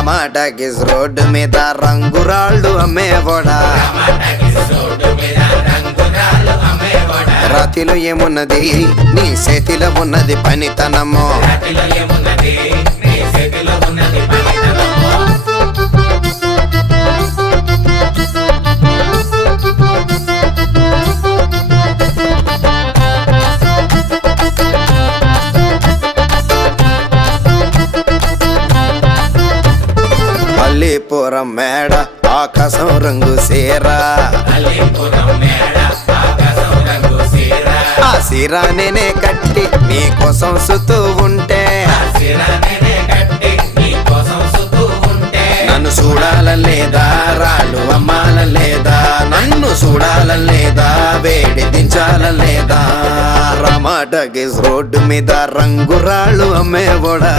టమాటాకిస్ road మీద రంగురాళ్ళు అమ్మేవాడా రాతిలో ఏమున్నది నీ చేతిలో ఉన్నది పనితనము మల్లీపురం మేడ ఆకాశం రంగు సీరా ఆ సీరా నేనే కట్టి నీ కోసం సుతూ ఉంటే నన్ను చూడాలలేదా రాళ్ళు అమ్మాలలేదా నన్ను చూడాలలేదా వేడి దించాలలేదా టమాటాకిస్ రోడ్డు మీద రంగురాళ్ళు అమ్మేవాడా